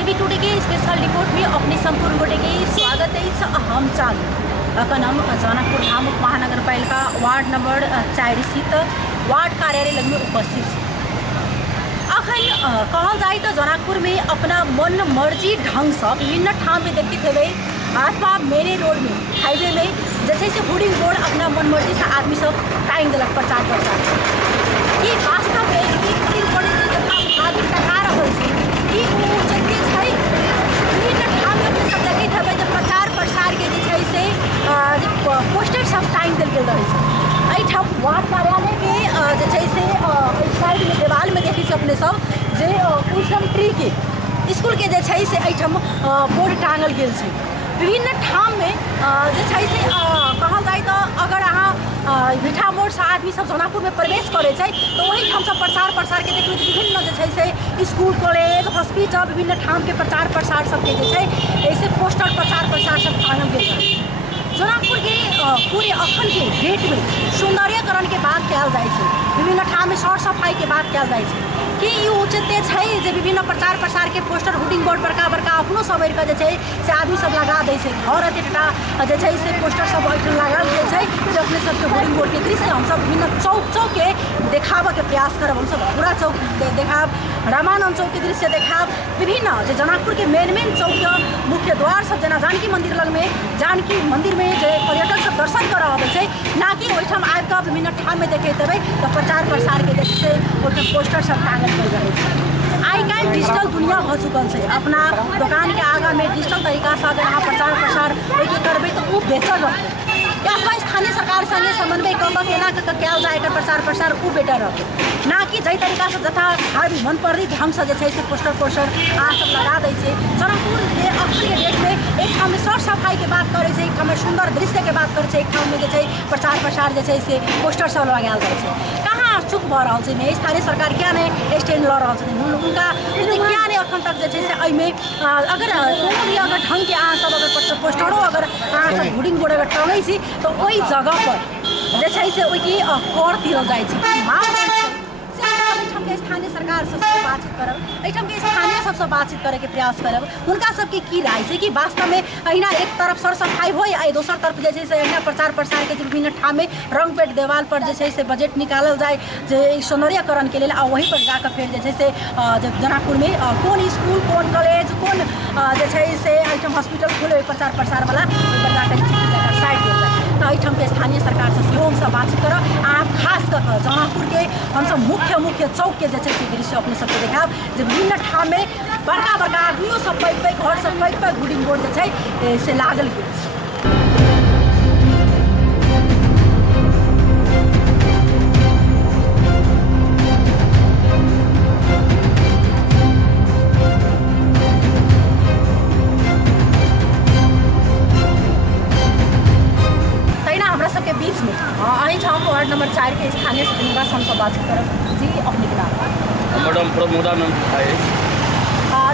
जेबी today के special report में अपने संपूर्ण गोटे के स्वागत है। हम चालू कनम जनकपुर धाम महानगरपालिका वार्ड नंबर 4 स्थित वार्ड कार्यालय लग में उपस्थित अखन कहल जाए तो जनकपुर में अपना मन मर्जी ढंग से विभिन्न ठाम में देखते थे अथवा मेरे रोड में हाईवे में जैसे से होर्डिंग बोर्ड अपना मन मर्जी से आदमी सब टाइम दिलक प्रचार प्रसार कि वास्तव में आदमी सका रहा कि विभिन्न ठाम में अपने सब देखते थे जब प्रचार प्रसार के से पोस्टर सब टाइम दिल गेल रहे ठाम वार्ड कार्यालय के जैसे साइड में देवाल में देखी अपने सब जे कुशम ट्री के स्कूल के जे से बोर्ड टांगल गेल छै विभिन्न ठाम में जे से कहल जाए तो अगर अहाँ मीठा मोड़ से आदमी सब जनकपुर में प्रवेश करे तो वही ठाम सब प्रचार प्रसार के देखिए विभिन्न जे स्कूल कॉलेज हॉस्पिटल विभिन्न ठाम के प्रचार प्रसार सबके ऐसे पोस्टर प्रचार प्रसार सब टांगल गेल जनकपुर के पूरे अखन के डेट में सौंदर्यकरण के बात कल जाए विभिन्न ठाम में सर सफाई के बात कल जाए कि ये उचित है जे विभिन्न प्रचार प्रसार के पोस्टर होर्डिंग बोर्ड बड़का बड़का अपनो सब से आदमी सब लगा दे घर एतटा से पोस्टर सब लागल जे अपने सबके होर्डिंग बोर्ड के दृश्य हम सब विभिन्न चौक चौक के देखाब के प्रयास करब हम सब पूरा चौक देखाब रामानंद चौक के दृश्य देखाब विभिन्न जो जनकपुर के मेन चौक के मुख्य द्वार सब जना जानकी मंदिर लग में जानकी मंदिर में जो पर्यटक सब दर्शन कर आवे ना कि ओहिठाम आबि कऽ विभिन्न ठाम में देखते हेबै तो प्रचार प्रसार के देखते ओहिठाम पोस्टर सब टांगल आई काल डिजिटल दुनिया हो चुकल है अपना दुकान के आगा में डिजिटल तरीका से अगर अहाँ प्रचार प्रसार करबे तो वो बेहतर रहते अथवा स्थानीय सरकार संगे समन्वय केना कल जाए प्रचार प्रसार वो बेटर रहते ना कि जै तरीका से जथा भावी मन पड़ी ढंग से पोस्टर अहाँ सब लगा दै जनकपुर के अखन के डेट में एक ठाम में सर सफाई के बात करे एक ठाम में सुंदर दृश्य के बात करे एक ठाम में प्रचार प्रसार से पोस्टर सब लगायल जाए कहाँ चुप भ रहा है स्थानीय सरकार क्या नहीं स्टैंड ल रहा है उनका क्या नहीं अखन तक में अगर कोनो भी अगर ढंग के अहाँ सब अगर पोस्टरों अगर अहाँ सब होर्डिंग बोर्ड अगर टाँगै छी तो वही जगह पर से ओहिके कर दिल जाए स्थानीय सरकार सबसे बातचीत करब एहिठाम के स्थानीय सबसे बातचीत करे के प्रयास करब उनका सबके की राय है कि वास्तव में अहिना एक तरफ सर सफाई हो या दोसर तरफ जैसे अहिना प्रचार प्रसार के विभिन्न ठाम में रंग पेट देवाल पर जैसे बजट निकालल जाए जे सौंदर्यकरण के लिए वहीं पर जाकर फिर जैसे जनकपुर में कौन स्कूल कौन कॉलेज कौन जैसे अहिठाम हॉस्पिटल खुले प्रचार प्रसार वाला पर जाकर साइड दिया जाए तो अहिठाम के स्थानीय सरकार से हमसे बातचीत करब आप खास कर जनकपुर के हम सब मुख्य चौक के दृश्य अपने सबके देखाब जो विभिन्न ठाम में बड़का बड़का आदमियों सब पैघ घर सब पैघ होर्डिंग बोर्ड से लागल गेल बीच में अहिठाम वार्ड नंबर 4 के स्थानीय निवास हम सब बातचीत करब जी अपने के नाम मैडम प्रमोदानंद है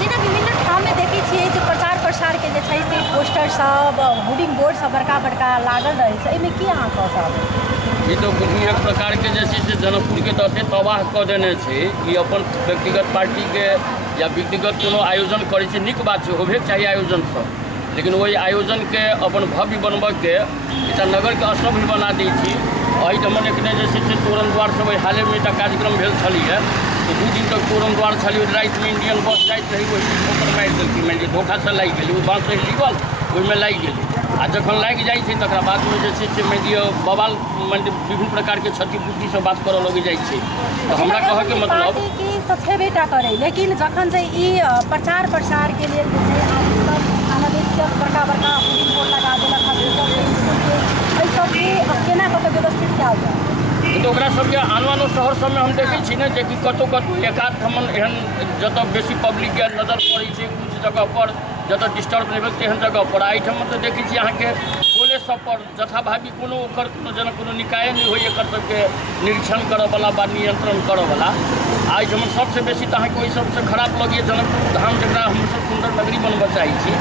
जेना विभिन्न ठाम में देखी छे जो प्रचार प्रसार के से पोस्टर सब होर्डिंग बोर्ड सब बड़का बड़का लागल रहे एहिमे की अहाँ कह सकब ई तो एक प्रकार के जैसे जनकपुर के तहत तबाह कऽ देने छै कि अपन व्यक्तिगत पार्टी के या व्यक्तिगत कोनो आयोजन करे निक बात छै होबे चाहिए आयोजन सब लेकिन वही आयोजन के अपन भव्य बनबऽ के एकटा नगर के असभ्य बना दै छी एहिठाम एखने जैसे तोरण द्वार सब हाले में एकटा कार्यक्रम भेल छलिए तो 2 दिन तक तोरण द्वार छलिए रात में इंडियन बस जाइत रही वही ठोकर मारि देलकै मानि लिअ धोखा से लागि गेलै ओ बाँस रही लीगल ओहिमे लागि गेलै आ जखन लागि जाइ छै तकरा बाद में मानि लिअ बवाल मानि विभिन्न प्रकार के क्षतिपूर्ति से बात करऽ लगे जाइ छै तो हमरा कहऽ के मतलब तो छेबेटा करे लेकिन जखन से ई प्रचार प्रसार के लिए अनावश्यक बड़का बड़का होर्डिंग बोर्ड लगा देलक सब केना कऽ व्यवस्थित कयल जाए तो ओकरा सबके आनो शहर सब में हम देखै छी ने जे कि कतौ एकाध ठमन एहन जतऽ बेसी पब्लिक के नजर पड़ै छै कुछ जगह पर जतऽ डिस्टर्ब नहि भेल तेहन जगह पर एहिठाम तो देखै छी अहाँके कॉलेज सब पर जथाभावी कोनो ओकर कोनो निकाय नहीं होइए एकर सबके निरीक्षण करऽ वाला बा नियंत्रण करऽ वाला एहिठाम सबसे बेसी तो अहाँके ओहि सबसे खराब लगे जनकपुर धाम जकरा हम सब सुंदर नगरी बनबऽ चाहै छी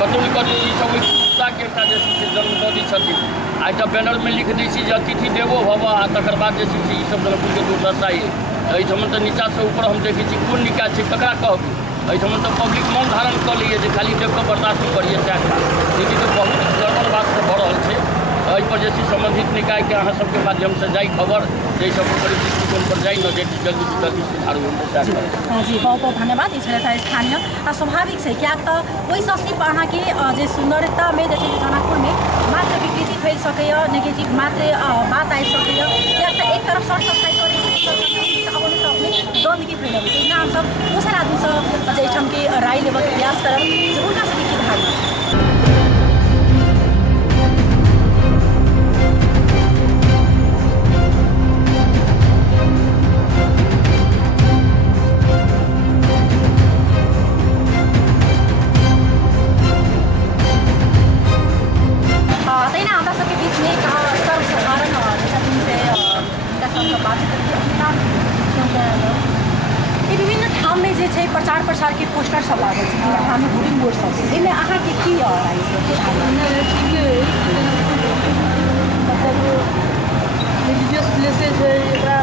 कतौ न कतौ ई सब के एकटा जे जन्म दऽ दै छथिन आ एकटा बैनर में लिख दै छी जे अतिथि देवो भव आ तकर बाद जे छै ई सब जनकपुर के दुर्दशा एहिठाम तो नीचा से ऊपर हम देखै छी कोन निकाय छै ककरा कहबै एहिठाम तो पब्लिक मन धारण कर लिए जे खाली देख कऽ बर्दाश्त करिए सएह लेकिन तो बहुत गड़बड़ बात सब भऽ रहल छै। एहि पर जे संबंधित निकाय के अहाँ सबके माध्यम से जाई खबर जे सब दृष्टिकोण पर जाई न जे जल्दी से जल्दी सुधार हो। जी बहुत बहुत धन्यवाद। ई छलै स्थानीय आ स्वाभाविक छै किएक तऽ ओहिसँ सिर्फ अहाँके जे सुन्दरतामे जे छै जनकपुर में मात्र विकृति फैल सकैए, नेगेटिव मात्र बात आबि सकैए किएक तऽ एक तरफ सर सफाई अपने गंदगी फैलबै छै। हम सब दोसर आदमी से एहिठाम के राय लेबऽ के प्रयास करब जे हुनका सबके की धारणा छै। प्रचार प्रसार के पोस्टर सब लागल छै हमें होर्डिंग बोर्ड सब छै एमे अहाँ के की राय छै? मतलब रिलीजियस प्लेसेज है एकरा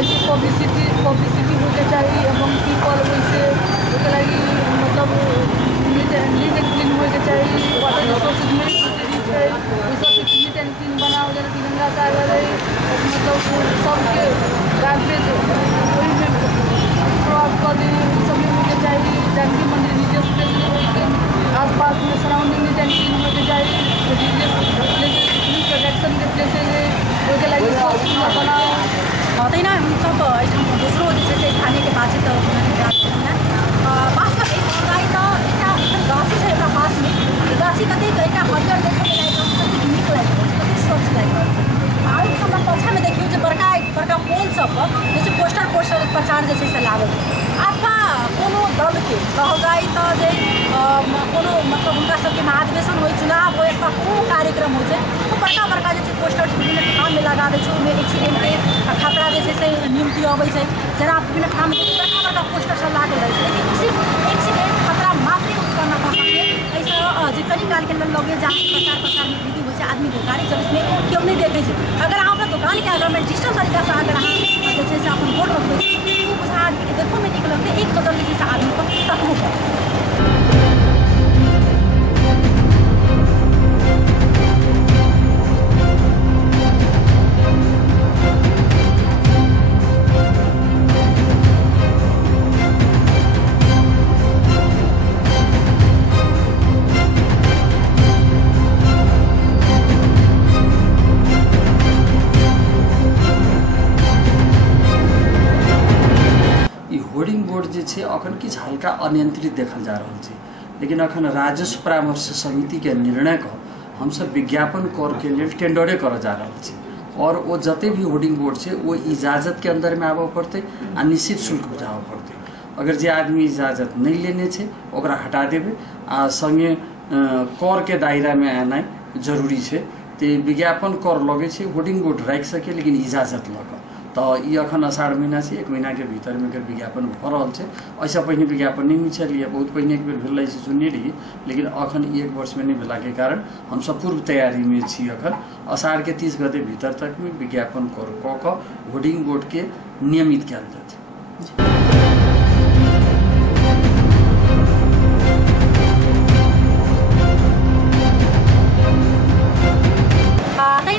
ऐसे पब्लिसिटी होके चाहिए एवं पीपल वैसे ओकरा लगी मतलब नीट एंड क्लीन होके चाहिए। वाटर रिसोर्सेज में रिच है ओहि सबके नीट एंड क्लीन बनाओ जेना कि गंगा सागर है मतलब सबके गार्बेज ओहि में क्रॉप कर दी सब होके चाहिए। जानकी मंदिर रिलीजियस प्लेस के आसपास में सराउंडिंग नीट एंड क्लीन होके चाहिए। रिलीजियस प्लेसेज प्रोटेक्शन के प्लेसेज है ओके लगी सब बनाओ। तैना हम सब एहिठाम दोसरो जे छै से स्थानीय के बातचीत वास्तव एक गाई तऽ एकटा गाछी छै एकटा पासमे गाछी कतेक एकटा हरियर देखैमे लागि रहल छै, कतेक नीक लागि रहल छै, कतेक स्वच्छ लागि रहल छै। आ एहिठाम पाछाँमे देखियौ जे बड़का बड़का पोल सब जे छै पोस्टर प्रचार जे छै से लागल छै। अथवा कोनो दलके कहल जाइ तऽ जे कोनो मतलब हुनका सबके महाधिवेशन होइ, चुनाव होइ अथवा कोनो कार्यक्रम होइ छै तो बड़का बड़का जे छै पोस्टर विभिन्न ठाममे लगा दै छै। ओहिमे एक्सीडेंटके खतरा जे छै से निम्ति अबै छै जेना विभिन्न ठाममे बड़का बड़का पोस्टर सब लागल रहै छै। लेकिन सिर्फ एक्सीडेंट खतरा मात्र उत्पन्न कऽ सके एहिसँ जे कनि कालके लेल लगे जहाँ प्रचार प्रसारमे विधि होइ छै आदमी बेकारी जब इसमें केओ नहीं देखै छै। अगर अहाँ अपना दुकानके आगाँमे डिजिटल तरीकासँ अगर अहाँ जे छै से अपन बोर्ड रखबै छी ओ बुझा आदमीके देखोमे नीक लगतै, एक कदम जे छै से आदमी पर तकबो करतै। होर्डिंग बोर्ड जे छै अखन किछु हल्का अनियंत्रित देखल जा रहल छै। लेकिन अखन राजस्व परामर्श समिति के निर्णय को हमसब विज्ञापन कर के लिए टेंडरे कर जा रहल छी और वो जते भी होर्डिंग बोर्ड छै वो इजाजत के अंदर में आबऽ पड़ते आ निश्चित शुल्क बुझाबऽ पड़ते। अगर जे आदमी इजाजत नहीं लेने छै ओकरा हटा देबै आ संगे कर के दायरा में आना जरूरी छै। तो विज्ञापन कर लगे छै होर्डिंग बोर्ड राखि सके लेकिन इजाजत लऽ कऽ तो ये अखन अषाढ़ महीना से एक महीना के भीतर में विज्ञापन भऽ रहल छै। ऐसा पहिने विज्ञापन नहीं हुई छलिए, बहुत पहिने एक बेर भेल से सुनने रही लेकिन अखन एक वर्ष में नहीं भेला के कारण हम सब पूर्व तैयारी में छी। अखन अषाढ़ के 30 गते भीतर तक में विज्ञापन कर कऽ होर्डिंग बोर्ड के नियमित कयल जाए।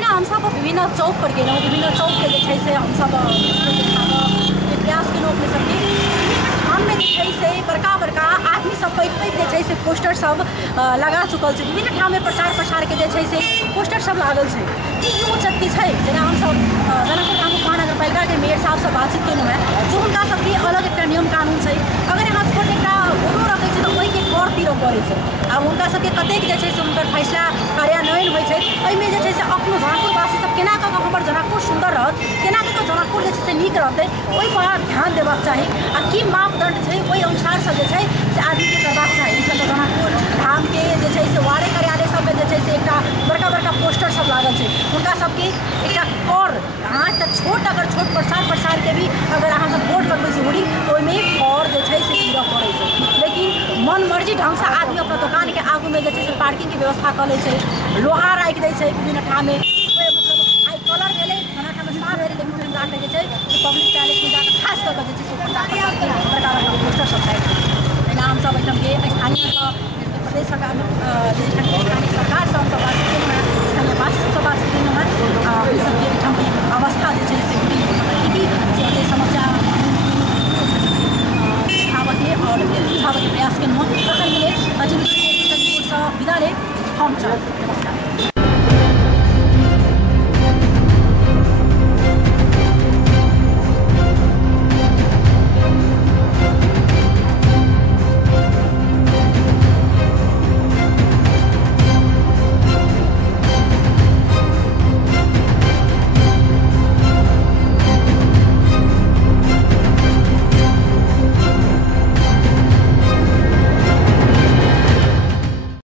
हम सब विभिन्न चौक पर गेलौं, विभिन्न चौक के जे छै से हम सब प्रयास केलौं अपने सबके ठाममे जे छै से बड़का बड़का आदमी सब पैघ पैघ जे छै से पोस्टर सब लगा चुकल छै। विभिन्न ठाममे प्रचार प्रसार के जे छै से पोस्टर सब लागल छै। ई उचित छै जेना हम सब जनकपुर धाम महानगरपालिका के मेयर साहब से बातचीत केलौं है जो हुनका सबके अलग एक नियम कानून छै। अगर यहाँ छोट एक फोटो रखै छै तऽ ओहिके कर तिरऽ पड़ै छै। आब हुनका सबके कतेक जे छै से हुनकर फैसला कार्यान्वयन होइ छै ओहिमे जे छै से अपनो जनकपुरवासी सब केना कऽ हमर जनकपुर सुंदर रहत, केना कऽ जनकपुर जे छै से नीक रहतै ओहि पर ध्यान देबाक चाही आ की मापदंड छै ओहि अनुसार से जे छै से आदमी के करबाक चाही। जनकपुर धाम के जे छै से वार्ड कार्यालय सब में जे छै से एकटा बड़का बड़का पोस्टर सब लागल छै। हुनका सबके एकटा कर अहाँ तऽ छोट अगर छोट प्रसार के भी अगर अहाँ सब बोर्ड लगबै छी होर्डिंग तो ओहिमे कर जे छै से दिअ पड़ै छै। लेकिन मन मर्जी ढंग से आदमी अपना दुकान के आगू में जे छै से पार्किंग के व्यवस्था कऽ लै छै, लोहा राखि दै छै विभिन्न ठाम में मतलब आइ कलर भेलै खाना ठाम में साफ भेलै लेकिन जाके जे छै से पब्लिक टॉयलेट में जाकर खास कऽ जे छै से बड़का बड़का पोस्टर सब साइड हम सब एठम के स्थानीय प्रदेश सरकार स्थानीय सरकार सब स्थानीय वासी सब सबके एठम अवस्था जे छै से की समस्या और सुझाव के प्रयास के तखन मिले विदा ले हम नमस्कार।